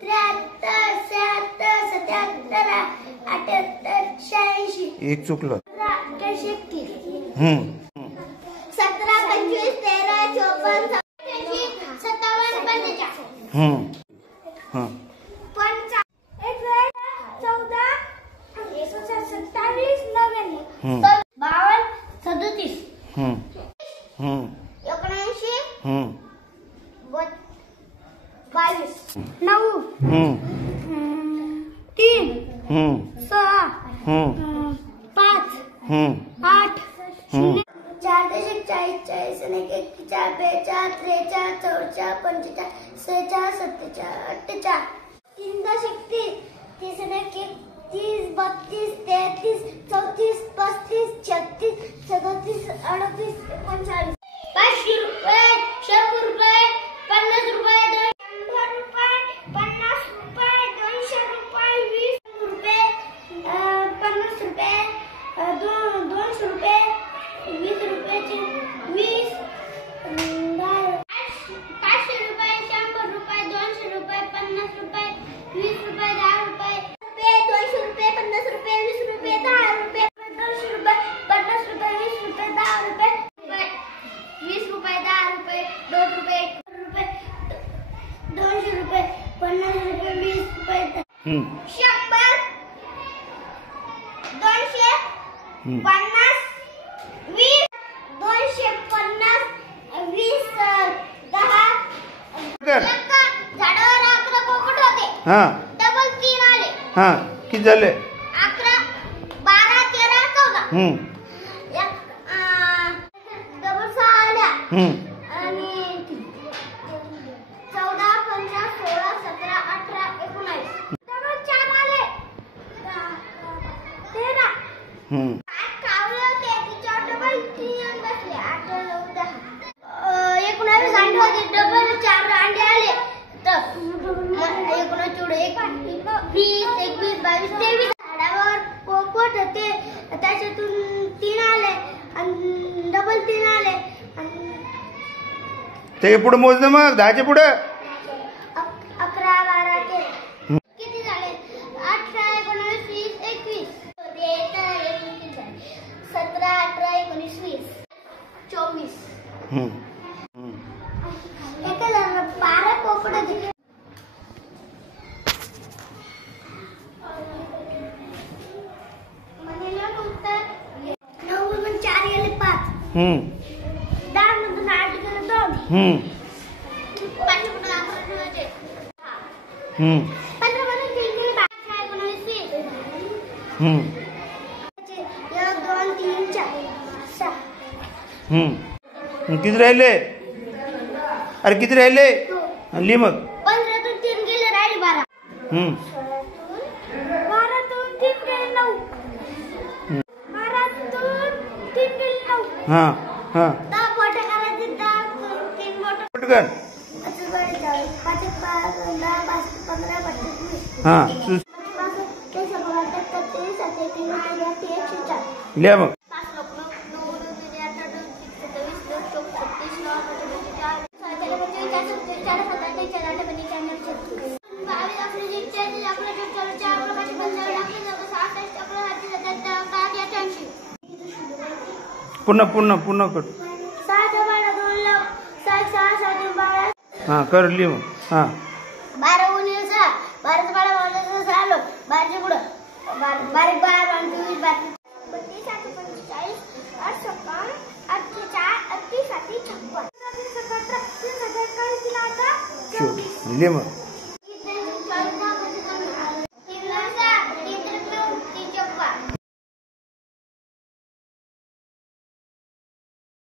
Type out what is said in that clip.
73, 76, 77, 78, 86. एक चुकलं. 31. 17, 25, 13, 54, 57, 55. 14, 27, 99. 52, 37. 79, 22. 9, 3, 6, 5, 8, 0. 4 दशक 40, 40 आणि 41, 42, 43, 44, 45, 46, 47, 3 दशक 30, 30 आणि 31, 32, 33, 34, 35, 36, 37, 38, 39. 500 रुपये, 100 रुपये, 50 रुपये, 100 रुपये, 50 रुपये, 200 रुपये, 20 रुपये, 50 रुपये, 200 रुपये, 20 रुपयाचे 20, 500 रुपये, 100 रुपये, 200 रुपये, 50 रुपये, 20 रुपये, 10 रुपये, 200 रुपये, 50 रुपये, 20 रुपये, 10 रुपये, 200 रुपये, 50 रुपये, 20 रुपये, 10 रुपये, 20 रुपये, 10 रुपये, 2 रुपये, 200 रुपये, 50 रुपये, 20 रुपये, 100, 200, 50, 20, 250, 20, 10. झाडावर 11 पोपट होते. डबल 3 आले. किती झाले? 11, 12, 13, 14. डबल 6 आल्या. आणि 14, 15, 16, 17, 18, 19. डबल 4 आले. 13. कावले होते तिच्यावर डबल 3 बसले. 8, 9, 10. 19 अंडे होते. डबल 4 अंडे आले. तर 19, 20, 21, 22, 23. झाडावर पोपट होते. त्याच्यातून 3 आले आणि डबल 3 आले. ते पुढे मोजलं मग 10च्या पुढे. 11, 12, 13. किती झाले? 18, 19, 20, 21. 17, 18, 19, 20, 24. एका 12 पोपट होते. उत्तर 9 मधून 4 गेले 5. 10 मधून 8 गेले 2. 5 मधून 11 गेले 6. 15 मधून 3 गेले 18, 19, 20. 1, 2, 3, 4, 6. किती राहिले? अरे किती राहिले? लिह मग. 15 तून 3 गेले राहिले 12. 12 तून 3 गेले 9. 12 तून 3 गेले 9. 10 बोटे करायचे. 10 3 बोटे. पटकन. 5, 10, 5, 15, 25, 20. 5, 6, लिहा मग. 7, पुन्हा कर. 7, 12, 2 लाव. 7, 6, 7, 12. कर लिह मग. 12 गुणिले 6. 12 12 6 आलो. 12 पुढं 12 12 22 22 32 45 8 56 48 48 56 लिह मग.